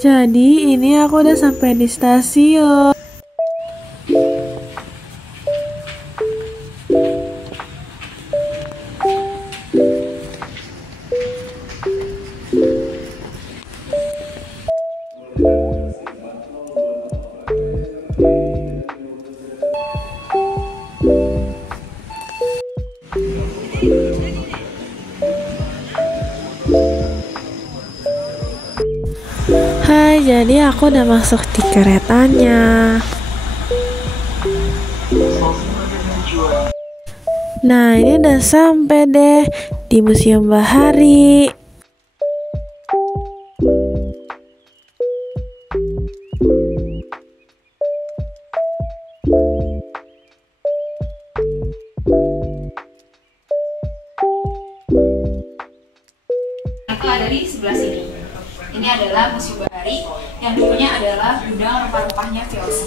Jadi ini aku udah sampai di stasiun. Hai, jadi aku udah masuk di keretanya. Nah, ini udah sampai deh di Museum Bahari. Itu ada di sebelah sini. Ini adalah Museum Bahari yang dulunya adalah gudang rempah-rempahnya VOC.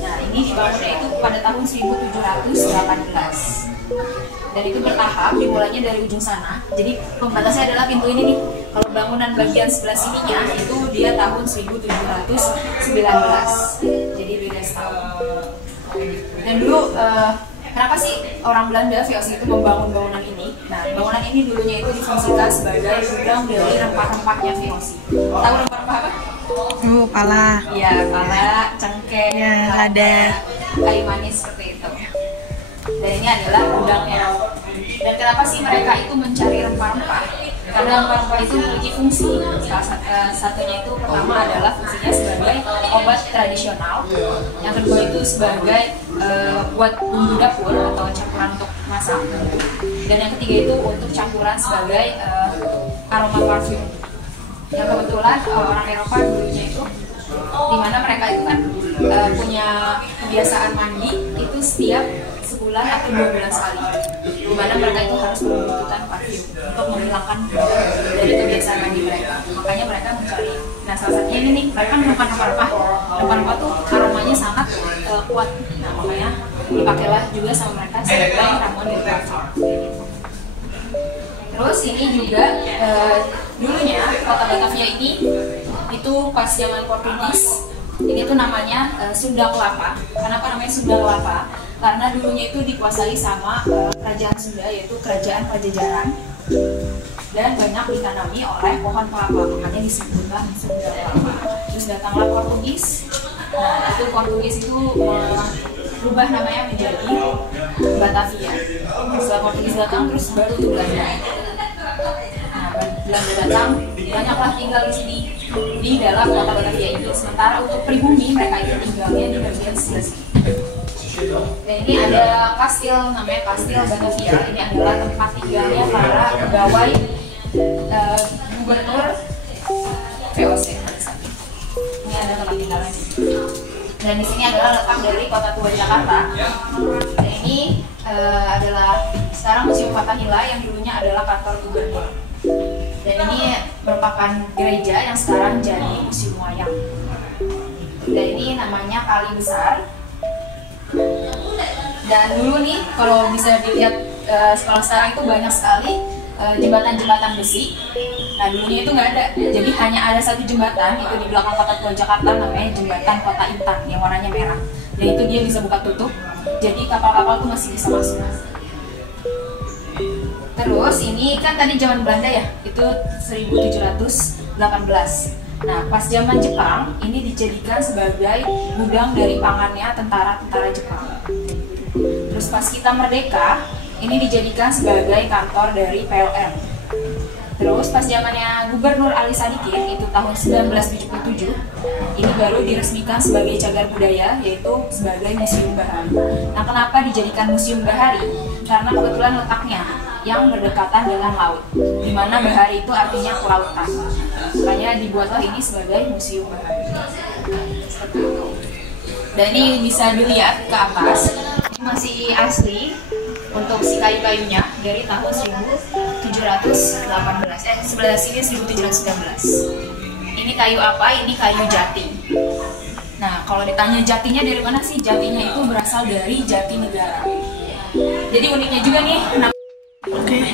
Nah, ini dibangunnya itu pada tahun 1718. Dan itu bertahap, dimulainya dari ujung sana. Jadi pembatasnya adalah pintu ini nih. Kalau bangunan bagian sebelah sininya itu dia tahun 1719. Jadi beda setahun. Dan dulu kenapa sih orang Belanda VOC itu membangun bangunan ini? Nah, bangunan ini dulunya itu difungsikan sebagai gudang dari rempah-rempahnya VOC. Tahu rempah-rempah apa? Pala. Iya, pala, cengkeh, Ya, lada, kayu manis seperti itu. Dan ini adalah gudangnya. Dan kenapa sih mereka itu mencari rempah-rempah? Karena rempah-rempah itu memiliki fungsi. Salah satunya itu pertama adalah fungsinya sebagai obat tradisional. Yang kedua itu sebagai buat bumbu dapur atau campuran untuk masak. Dan yang ketiga itu untuk campuran sebagai aroma parfum. Yang kebetulan orang Eropa dulunya itu, dimana mereka itu kan punya kebiasaan mandi itu setiap sebulan atau 2 bulan sekali, dimana mereka itu harus membutuhkan parfum untuk menghilangkan dari kebiasaan mandi mereka. Makanya mereka mencari. Nah, salah satunya ini nih, mereka menemukan rempah-rempah tuh aromanya sangat kuat. Nah, makanya dipakailah juga sama mereka sebagai ramuan dari parfum. Terus ini juga dulunya kota Batavia ini itu pas zaman Portugis, ini tuh namanya Sunda Kelapa. Kenapa namanya Sunda Kelapa? Karena dulunya itu dikuasai sama kerajaan Sunda, yaitu kerajaan Pajajaran, dan banyak ditanami oleh pohon kelapa, makanya disebutlah Sunda Kelapa. Terus datanglah Portugis. Nah, itu Portugis itu berubah namanya menjadi Batavia. Setelah Portugis datang, terus baru tuh Belanda. Belanda datang, banyaklah tinggal di sini di dalam kota Batavia ini. Sementara untuk pribumi mereka itu tinggalnya di bagian sebelah sini. Dan ini ada kastil, namanya Kastil Batavia. Ini adalah tempat tinggalnya para pegawai gubernur VOC. Ini ada tempat tinggalnya. Dan di sini adalah letak dari Kota Tua Jakarta. Dan ini adalah sekarang Museum Fathahillah yang dulunya adalah kantor gubernur. Dan ini merupakan gereja yang sekarang jadi museum wayang. Dan ini namanya Kali Besar. Dan dulu nih kalau bisa dilihat sekolah sekarang itu banyak sekali jembatan-jembatan besi. Nah, dulunya itu nggak ada. Jadi hanya ada satu jembatan itu di belakang Kota Tua Jakarta, namanya Jembatan Kota Intan yang warnanya merah. Dan itu dia bisa buka tutup. Jadi kapal-kapal tuh masih bisa masuk. Terus ini kan tadi zaman Belanda ya, itu 1718. Nah, pas zaman Jepang ini dijadikan sebagai gudang dari pangannya tentara-tentara Jepang. Terus pas kita merdeka, ini dijadikan sebagai kantor dari PLN. Terus pas zamannya Gubernur Ali Sadikin itu tahun 1977, ini baru diresmikan sebagai cagar budaya, yaitu sebagai Museum Bahari. Nah, kenapa dijadikan Museum Bahari? Karena kebetulan letaknya yang berdekatan dengan laut, dimana bahari itu artinya kelautan. Makanya dibuatlah ini sebagai Museum Bahari. Seperti itu. Dan ini bisa dilihat ke atas, ini masih asli untuk si kayu-kayunya dari tahun 1718. Sebelah sini 1719. Ini kayu apa? Ini kayu jati. Nah, kalau ditanya jatinya dari mana sih? Jatinya itu berasal dari Jatinegara. Jadi uniknya juga nih, Oke,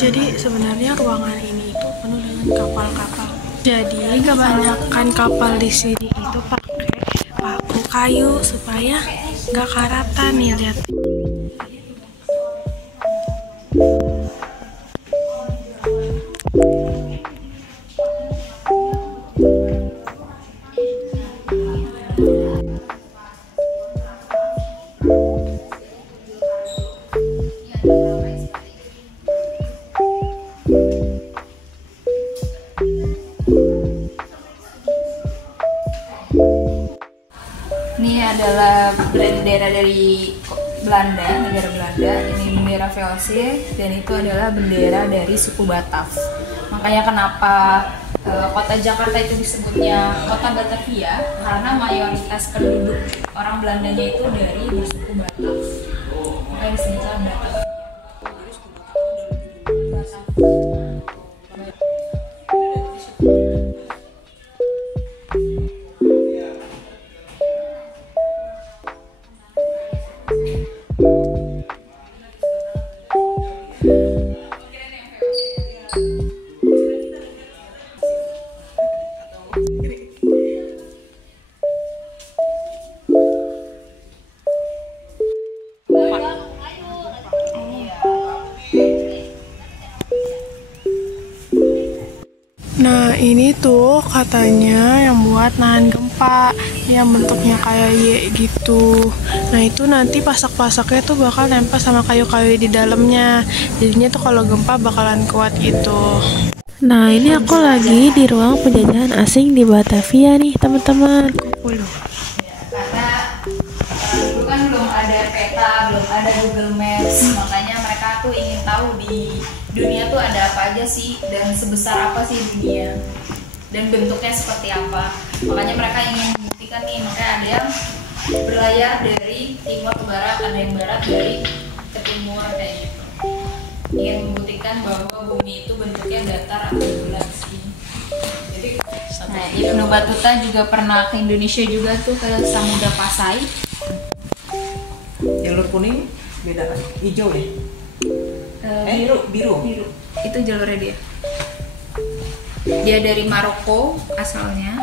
jadi sebenarnya ruangan ini itu penuh dengan kapal-kapal. Jadi kebanyakan kapal di sini itu pakai paku kayu supaya nggak karatan nih, lihat. Ini adalah bendera dari Belanda, negara Belanda. Ini bendera VOC dan itu adalah bendera dari suku Batak. Makanya kenapa kota Jakarta itu disebutnya kota Batavia, karena mayoritas penduduk orang Belandanya itu dari bersuku Batak. Makanya disebutnya Batavia. Nah ini tuh katanya yang buat nahan gempa, yang bentuknya kayak Y gitu. Nah itu nanti pasak-pasaknya tuh bakal nempel sama kayu-kayu di dalamnya. Jadinya tuh kalau gempa bakalan kuat gitu. Nah ini aku lagi di ruang penjajahan asing di Batavia nih teman-teman. Karena dulu kan belum ada peta, belum ada Google Maps, makanya mereka tuh ingin tahu di dunia tuh ada apa aja sih dan sebesar apa sih dunia dan bentuknya seperti apa. Makanya mereka ingin membuktikan nih, makanya ada yang berlayar dari timur ke barat, ada yang barat dari ke timur kayak gitu. Ingin membuktikan bahwa bumi itu bentuknya datar atau bulat sih. Nah, Ibnu Battuta juga pernah ke Indonesia juga tuh, ke Samudra Pasai. Jalur kuning beda kan? Hijau ya? Biru. Itu jalurnya dia. Dia dari Maroko asalnya.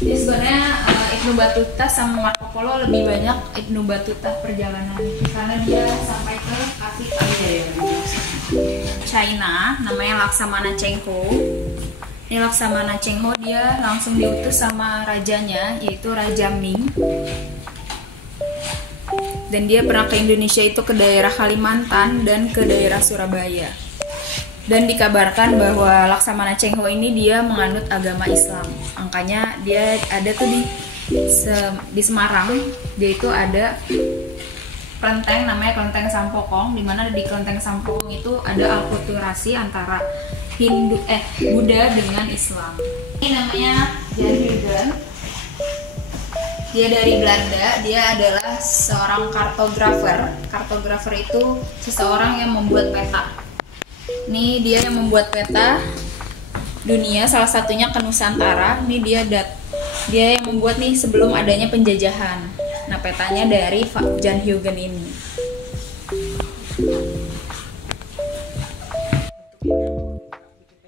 Jadi sebenarnya Ibnu Battuta sama Marco Polo lebih banyak Ibnu Battuta perjalanan karena dia sampai ke Afrika, China, namanya Laksamana Cheng Ho. Ini Laksamana Cheng Ho dia langsung diutus sama rajanya, yaitu Raja Ming. Dan dia pernah ke Indonesia itu ke daerah Kalimantan dan ke daerah Surabaya. Dan dikabarkan bahwa Laksamana Cheng Ho ini dia menganut agama Islam. Makanya dia ada tuh di Semarang, dia itu ada kelenteng namanya Kelenteng Sampokong, di mana di Kelenteng Sampokong itu ada alkulturasi antara Buddha dengan Islam. Ini namanya Jan Huygen. Dia dari Belanda, dia adalah seorang kartografer. Kartografer itu seseorang yang membuat peta. Ini dia yang membuat peta dunia, salah satunya ke Nusantara. Ini dia yang membuat nih sebelum adanya penjajahan. Nah, petanya dari Jan Huygen ini.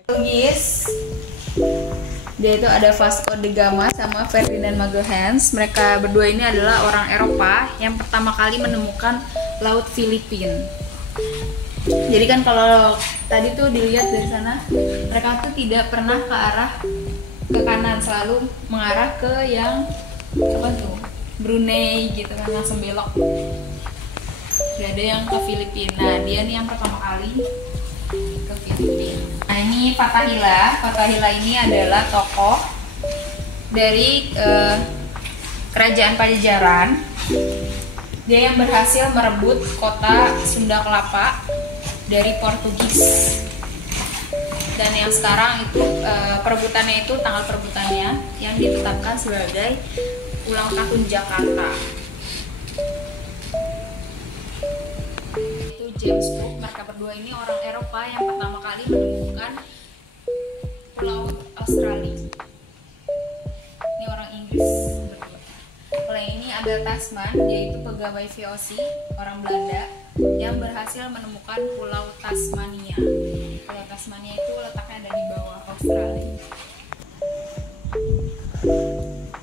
Portugis. Dia itu ada Vasco da Gama sama Ferdinand Magelhaens. Mereka berdua ini adalah orang Eropa yang pertama kali menemukan Laut Filipina. Jadi kan kalau tadi tuh dilihat dari sana, mereka tuh tidak pernah ke arah ke kanan, selalu mengarah ke yang apa tuh, Brunei gitu kan, langsung belok. Gak ada yang ke Filipina. Dia nih yang pertama kali ke Filipina. Nah ini Fatahillah. Fatahillah ini adalah tokoh dari kerajaan Pajajaran. Dia yang berhasil merebut kota Sunda Kelapa dari Portugis. Dan yang sekarang itu perebutannya itu tanggal perebutannya yang ditetapkan sebagai ulang tahun Jakarta. Itu James Cook. Mereka berdua ini orang Eropa yang pertama kali menemukan pulau Australia. Ini orang Inggris berdua. Kalau yang ini ada Tasman, dia itu pegawai VOC, orang Belanda. yang berhasil menemukan Pulau Tasmania. Pulau Tasmania itu letaknya ada di bawah Australia.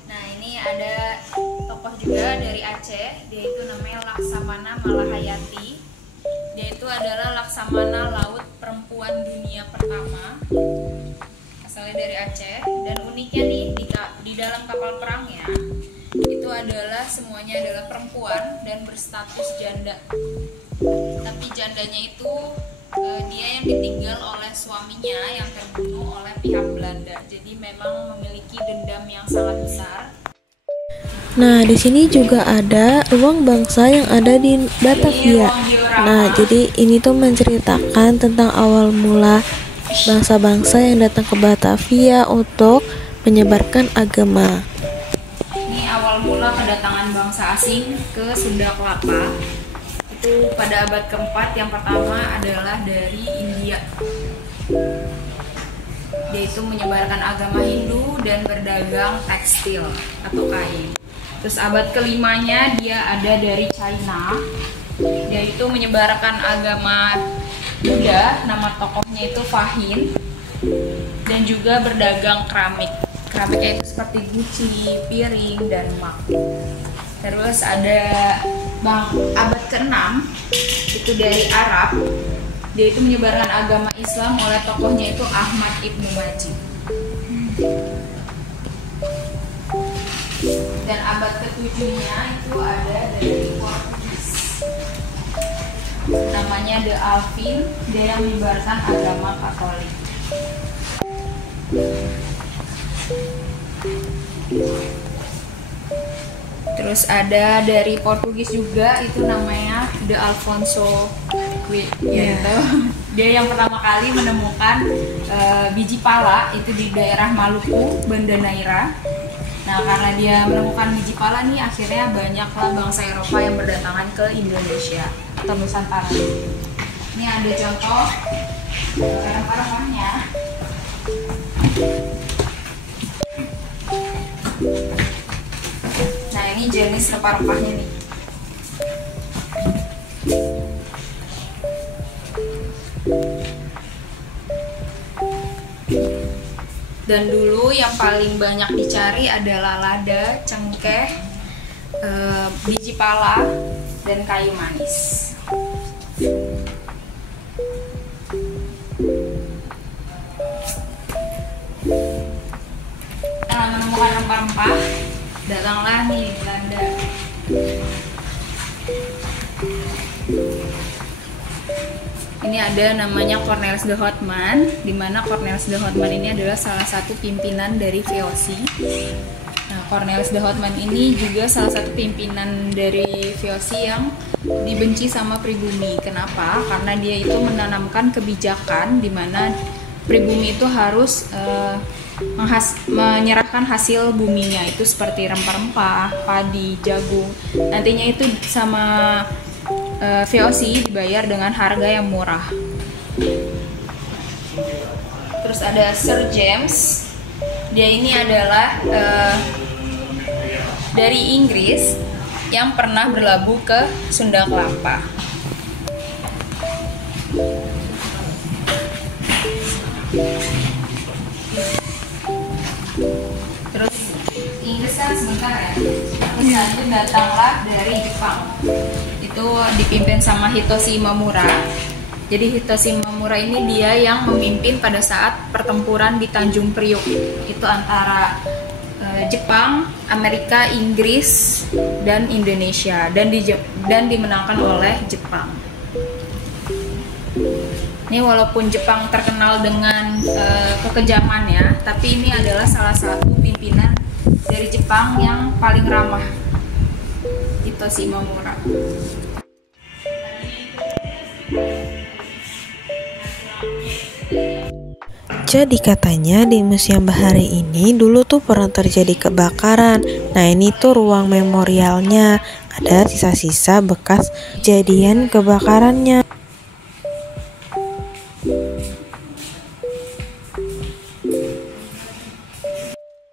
Nah, ini ada tokoh juga dari Aceh, dia itu namanya Laksamana Malahayati. Dia itu adalah laksamana laut perempuan dunia pertama, asalnya dari Aceh. Dan uniknya nih, di dalam kapal perangnya itu adalah semuanya adalah perempuan dan berstatus janda. Tapi jandanya itu dia yang ditinggal oleh suaminya yang terbunuh oleh pihak Belanda. Jadi memang memiliki dendam yang sangat besar. Nah, di sini juga ada ruang bangsa yang ada di Batavia. Nah, jadi ini tuh menceritakan tentang awal mula bangsa-bangsa yang datang ke Batavia untuk menyebarkan agama. Ini awal mula kedatangan bangsa asing ke Sunda Kelapa. Itu pada abad keempat. Yang pertama adalah dari India. Dia itu menyebarkan agama Hindu dan berdagang tekstil atau kain. Terus abad kelimanya dia ada dari China. Dia itu menyebarkan agama Buddha, nama tokohnya itu Fahin. Dan juga berdagang keramik. Keramiknya itu seperti guci, piring, dan mug. Terus ada abad ke-6 itu dari Arab. Dia itu menyebarkan agama Islam oleh tokohnya itu Ahmad Ibnu Majid. Dan abad ke-7-nya itu ada dari Portugis, namanya De Alvin. Dia yang menyebarkan agama Katolik. Terus ada dari Portugis juga, itu namanya De Alfonso gitu. Dia yang pertama kali menemukan biji pala itu di daerah Maluku, Banda Neira. Nah, karena dia menemukan biji pala nih, akhirnya banyaklah bangsa Eropa yang berdatangan ke Indonesia atau Nusantara. Ini ada contoh rempah-rempahnya. Nah, ini jenis rempah-rempahnya nih. Dan dulu yang paling banyak dicari adalah lada, cengkeh, biji pala, dan kayu manis. Setelah menemukan rempah-rempah, datanglah nih Belanda. Ini ada namanya Cornelis de Houtman, di mana Cornelis de Houtman ini adalah salah satu pimpinan dari VOC. Nah, Cornelis de Houtman ini juga salah satu pimpinan dari VOC yang dibenci sama pribumi. Kenapa? Karena dia itu menanamkan kebijakan di mana pribumi itu harus menyerahkan hasil buminya, itu seperti rempah-rempah, padi, jagung. Nantinya itu sama VOC dibayar dengan harga yang murah. Terus ada Sir James. Dia ini adalah dari Inggris yang pernah berlabuh ke Sunda Kelapa. Terus Inggris kan sebentar ya. Terus lanjut datanglah dari Jepang. Itu dipimpin sama Hitoshi Imamura. Jadi Hitoshi Imamura ini dia yang memimpin pada saat pertempuran di Tanjung Priok. Itu antara Jepang, Amerika, Inggris, dan Indonesia, dan dimenangkan oleh Jepang. Ini walaupun Jepang terkenal dengan kekejamannya, tapi ini adalah salah satu pimpinan dari Jepang yang paling ramah, Hitoshi Imamura. Jadi katanya di Museum Bahari ini dulu tuh pernah terjadi kebakaran. Nah, ini tuh ruang memorialnya. Ada sisa-sisa bekas kejadian kebakarannya.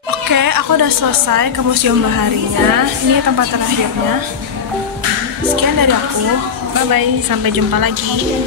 Oke, aku udah selesai ke Museum Baharinya. Ini tempat terakhirnya. Sekian dari aku. Bye bye, sampai jumpa lagi.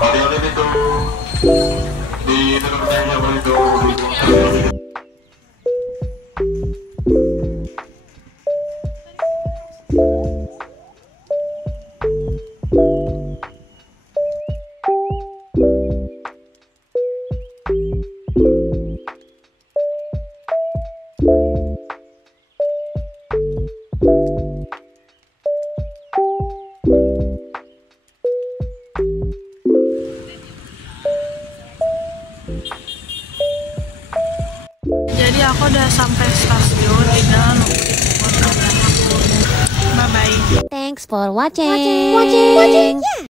Hari-hari itu di tempatnya itu. Jadi aku udah sampai stasiun, tinggal nunggu di depan. Bye bye. Thanks for watching.